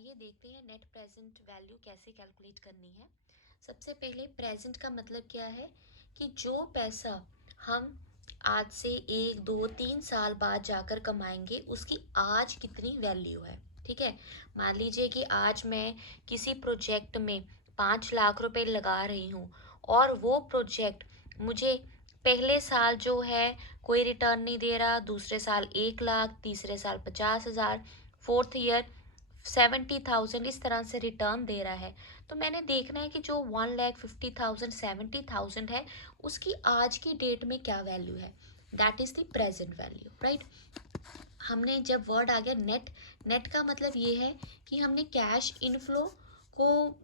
आइए देखते हैं नेट प्रेजेंट वैल्यू कैसे कैलकुलेट करनी है। सबसे पहले प्रेजेंट का मतलब क्या है कि जो पैसा हम आज से 1 2 3 साल बाद जाकर कमाएंगे उसकी आज कितनी वैल्यू है। ठीक है, मान लीजिए कि आज मैं किसी प्रोजेक्ट में 5 लाख रुपए लगा रही हूँ और वो प्रोजेक्ट मुझे पहले साल जो है कोई रिटर्न नहीं दे रहा, दूसरे साल 1 लाख, तीसरे साल 50,000, फोर्थ ईयर 70,000 इस तरह से रिटर्न दे रहा है। तो मैंने देखना है कि जो 1,50,000 70,000 है उसकी आज की डेट में क्या वैल्यू है। That is the present value, right. हमने जब वर्ड आ गया नेट, नेट का मतलब ये है कि हमने कैश इनफ्लो को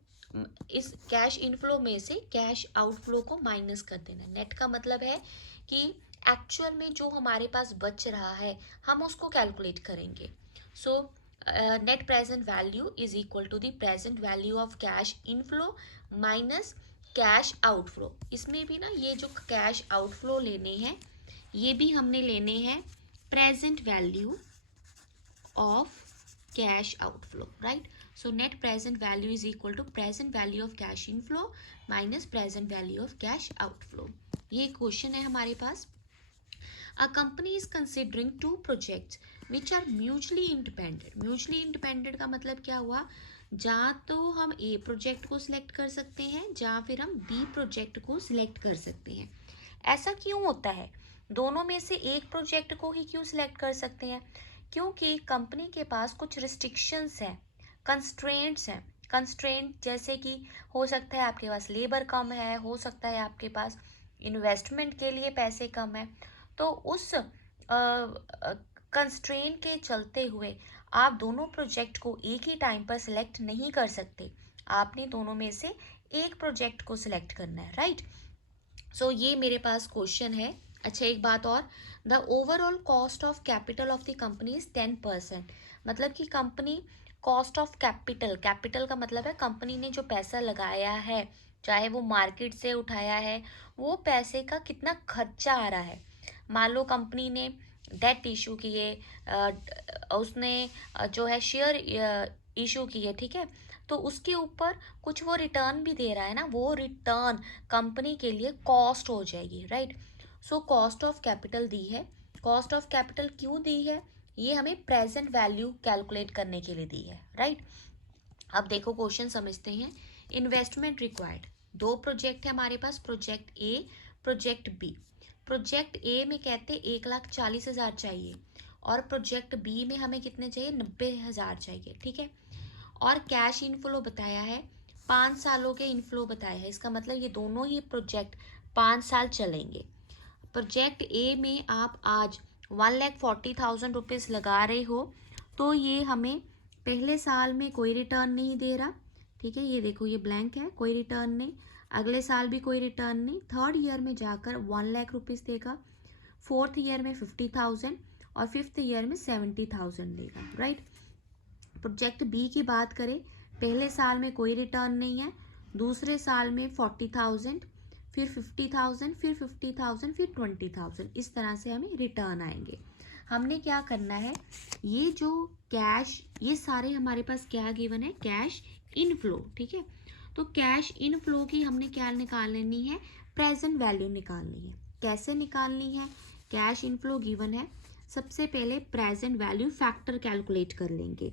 इस कैश इनफ्लो में से कैश आउटफ्लो को माइनस कर देना। नेट का मतलब है कि एक्चुअल में जो हमारे पास बच रहा है हम उसको कैलकुलेट करेंगे। So net present value is equal to the present value of cash inflow minus cash outflow. इसमें भी ना ये जो कैश आउटफ्लो लेने हैं ये भी हमने लेने हैं present value of cash outflow, right? So net present value is equal to present value of cash inflow minus present value of cash outflow. ये क्वेश्चन है हमारे पास। A company is considering two projects which are mutually independent. Mutually independent का मतलब क्या हुआ, जहाँ तो हम A प्रोजेक्ट को सिलेक्ट कर सकते हैं जहाँ फिर हम B प्रोजेक्ट को सिलेक्ट कर सकते हैं। ऐसा क्यों होता है, दोनों में से एक प्रोजेक्ट को ही क्यों सिलेक्ट कर सकते हैं? क्योंकि कंपनी के पास कुछ रिस्ट्रिक्शंस हैं, कंस्ट्रेंट्स हैं। कंस्ट्रेंट जैसे कि हो सकता है आपके पास लेबर कम है, हो सकता है आपके पास इन्वेस्टमेंट के लिए पैसे कम है। तो उस कंस्ट्रेंट के चलते हुए आप दोनों प्रोजेक्ट को एक ही टाइम पर सिलेक्ट नहीं कर सकते। आपने दोनों में से एक प्रोजेक्ट को सिलेक्ट करना है, राइट। सो ये मेरे पास क्वेश्चन है। अच्छा, एक बात और, the overall cost of capital of the company is 10%। मतलब कि company cost of capital, capital का मतलब है कंपनी ने जो पैसा लगाया है, चाहे वो मार्केट से उठाया है, वो पैसे का कितना खर्चा आ रहा है। मान लो कंपनी ने डेट इशू किए, उसने जो है शेयर इशू किए, ठीक है, तो उसके ऊपर कुछ वो रिटर्न भी दे रहा है ना, वो रिटर्न कंपनी के लिए कॉस्ट हो जाएगी, right. So cost of capital दी है। कॉस्ट ऑफ कैपिटल क्यों दी है? ये हमें प्रेजेंट वैल्यू कैलकुलेट करने के लिए दी है, राइट। अब देखो क्वेश्चन समझते हैं। इन्वेस्टमेंट रिक्वायर्ड, दो प्रोजेक्ट है हमारे पास, project A, project B. Project A में कहते 1,40,000 चाहिए और प्रोजेक्ट बी में हमें कितने चाहिए, 90,000 चाहिए, ठीक है। और कैश इनफ्लो बताया है, 5 सालों के इनफ्लो बताया है। इसका मतलब ये दोनों ही प्रोजेक्ट 5 साल चलेंगे। प्रोजेक्ट ए में आप आज 1,40,000 रुपीज़ लगा रहे हो तो ये हमें पहले साल में कोई रिटर्न नहीं दे रहा, ठीक है। ये देखो ये ब्लैंक है, कोई रिटर्न नहीं। अगले साल भी कोई रिटर्न नहीं। थर्ड ईयर में जाकर 1,00,000 देगा, फोर्थ ईयर में 50,000 और फिफ्थ ईयर में 70,000 देगा, राइट। प्रोजेक्ट बी की बात करें, पहले साल में कोई रिटर्न नहीं है, दूसरे साल में 40,000, फिर 50,000, फिर 50,000, फिर 20,000, इस तरह से हमें रिटर्न आएंगे। हमने क्या करना है, ये जो कैश, ये सारे हमारे पास क्या गिवन है, कैश इनफ्लो, ठीक है। तो कैश इनफ्लो की हमने क्या निकाल लेनी है, प्रेजेंट वैल्यू निकालनी है। कैसे निकालनी है, कैश इनफ्लो गिवन है, सबसे पहले प्रेजेंट वैल्यू फैक्टर कैलकुलेट कर लेंगे।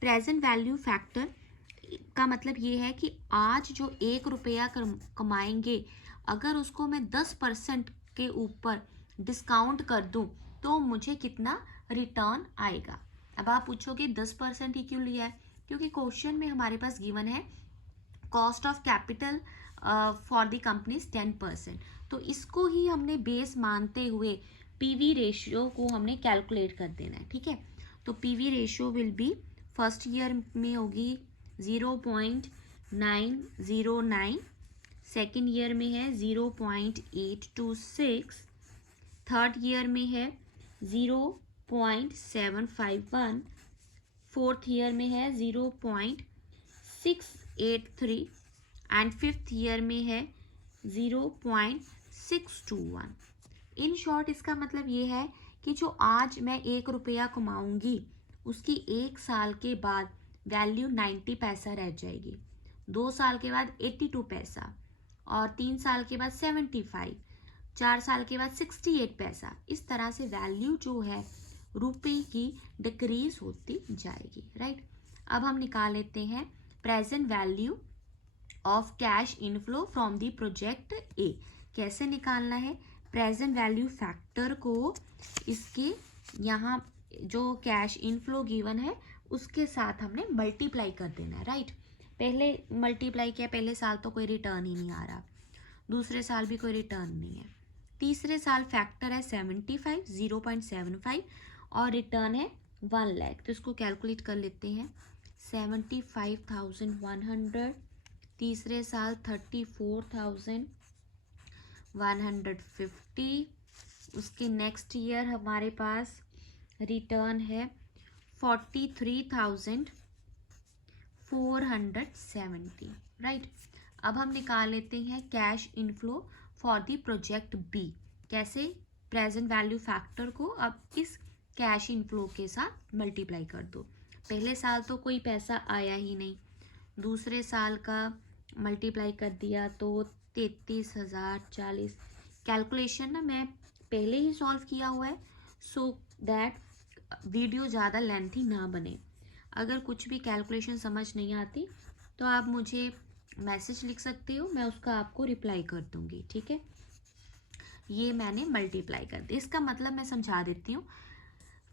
प्रेजेंट वैल्यू फैक्टर का मतलब ये है कि आज जो 1 रुपया कमाएंगे, अगर उसको मैं 10% के ऊपर डिस्काउंट कर दूं तो मुझे कितना रिटर्न आएगा। अब आप पूछोगे 10% ही क्यों लिया है, क्योंकि क्वेश्चन में हमारे पास गिवन है cost of capital for the company 10%, तो इसको ही हमने बेस मानते हुए पीवी रेशियो को हमने कैलकुलेट कर देना है, ठीक है। तो PV ratio will be, first year में होगी 0.909, सेकेंड ईयर में है 0.826, थर्ड ईयर में है 0.751, फोर्थ ईयर में है 0.683 एंड फिफ्थ ईयर में है 0.621। इन शॉर्ट इसका मतलब ये है कि जो आज मैं 1 रुपया कमाऊंगी उसकी 1 साल के बाद वैल्यू 90 पैसा रह जाएगी, 2 साल के बाद 82 पैसा, और 3 साल के बाद 75, 4 साल के बाद 68 पैसा। इस तरह से वैल्यू जो है रुपए की डिक्रीज होती जाएगी, राइट। अब हम निकाल लेते हैं present value of cash inflow from the project A. कैसे निकालना है? प्रेजेंट वैल्यू फैक्टर को इसके यहाँ जो कैश इनफ्लो गिवन है उसके साथ हमने मल्टीप्लाई कर देना है, राइट। पहले मल्टीप्लाई किया, पहले साल तो कोई रिटर्न ही नहीं आ रहा, दूसरे साल भी कोई रिटर्न नहीं है, तीसरे साल फैक्टर है 75, 0.75, और रिटर्न है 1 लाख। तो इसको कैलकुलेट कर लेते हैं। 75,100, तीसरे साल 34,150, उसके नेक्स्ट ईयर हमारे पास रिटर्न है 43,470, राइट। अब हम निकाल लेते हैं cash inflow for the project B. कैसे? प्रेजेंट वैल्यू फैक्टर को अब इस कैश इनफ्लो के साथ मल्टीप्लाई कर दो। पहले साल तो कोई पैसा आया ही नहीं, दूसरे साल का मल्टीप्लाई कर दिया तो 33,040। कैलकुलेशन ना मैं पहले ही सॉल्व किया हुआ है, सो दैट वीडियो ज़्यादा लेंथी ना बने। अगर कुछ भी कैलकुलेशन समझ नहीं आती तो आप मुझे मैसेज लिख सकते हो, मैं उसका आपको रिप्लाई कर दूंगी, ठीक है। ये मैंने मल्टीप्लाई कर दिया। इसका मतलब मैं समझा देती हूँ।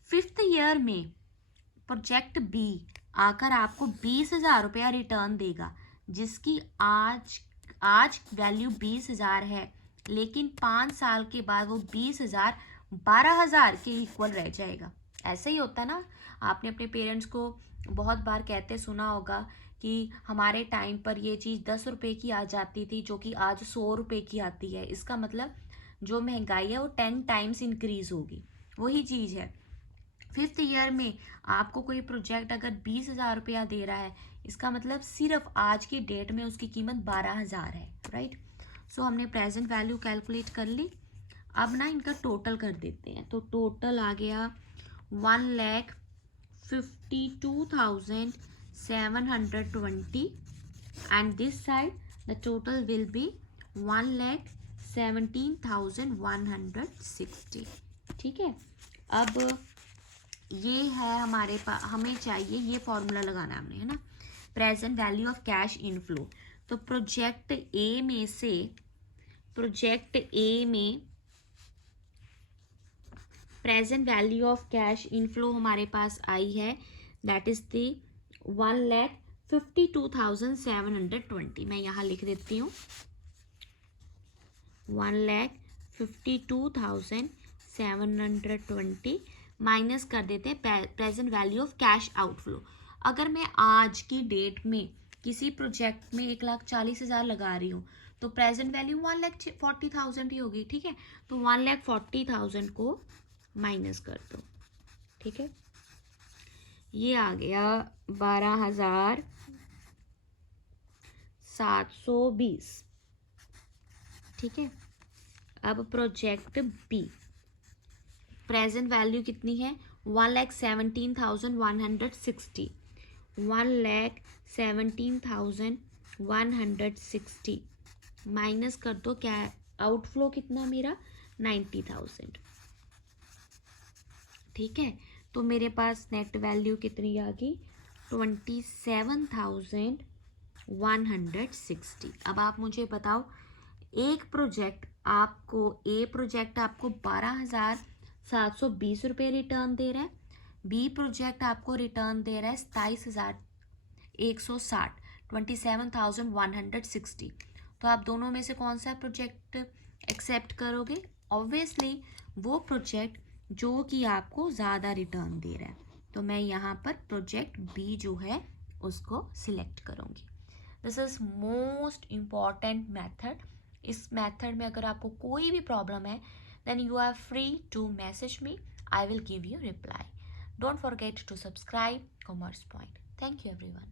5th ईयर में प्रोजेक्ट बी आकर आपको 20,000 रुपया रिटर्न देगा, जिसकी आज वैल्यू 20,000 है, लेकिन 5 साल के बाद वो 20,000 12,000 के इक्वल रह जाएगा। ऐसे ही होता ना। आपने अपने पेरेंट्स को बहुत बार कहते सुना होगा कि हमारे टाइम पर ये चीज़ 10 रुपये की आ जाती थी, जो कि आज 100 रुपये की आती है। इसका मतलब जो महंगाई है वो 10 टाइम्स इंक्रीज होगी। वही चीज़ है। 5th ईयर में आपको कोई प्रोजेक्ट अगर 20,000 रुपया दे रहा है, इसका मतलब सिर्फ आज की डेट में उसकी कीमत 12,000 है, राइट। सो हमने प्रेजेंट वैल्यू कैलकुलेट कर ली। अब ना इनका टोटल कर देते हैं। तो टोटल आ गया 1,52,720, and this side the total will be 1,17,160, ठीक है। अब ये है हमारे पास, हमें चाहिए ये फॉर्मूला लगाना हमने, है ना, present value of cash inflow. तो प्रोजेक्ट ए में present value of cash inflow हमारे पास आई है, दैट इज द 1,52,720। मैं यहाँ लिख देती हूँ 1,52,720 माइनस कर देते हैं present value of cash outflow. अगर मैं आज की डेट में किसी प्रोजेक्ट में 1,40,000 लगा रही हूँ तो प्रेजेंट वैल्यू 1,40,000 ही होगी, ठीक है। तो 1,40,000 को माइनस कर दो, ठीक है। ये आ गया 12,720, ठीक है। अब प्रोजेक्ट बी प्रेजेंट वैल्यू कितनी है? 1,17,160, 1,17,160 माइनस कर दो, क्या आउटफ्लो कितना मेरा? 90,000, ठीक है। तो मेरे पास नेट वैल्यू कितनी आ गई? 27,160। अब आप मुझे बताओ, एक प्रोजेक्ट आपको 12,720 रुपये रिटर्न दे रहा है, बी प्रोजेक्ट आपको रिटर्न दे रहा है 27,160, 27,160। तो आप दोनों में से कौन सा प्रोजेक्ट एक्सेप्ट करोगे? ऑब्वियसली वो प्रोजेक्ट जो कि आपको ज़्यादा रिटर्न दे रहा है। तो मैं यहाँ पर प्रोजेक्ट बी जो है उसको सिलेक्ट करूँगी। This is most important method. इस मेथड में अगर आपको कोई भी प्रॉब्लम है, then you are free to message me, I will give you reply. Don't forget to subscribe Commerce Point. Thank you everyone.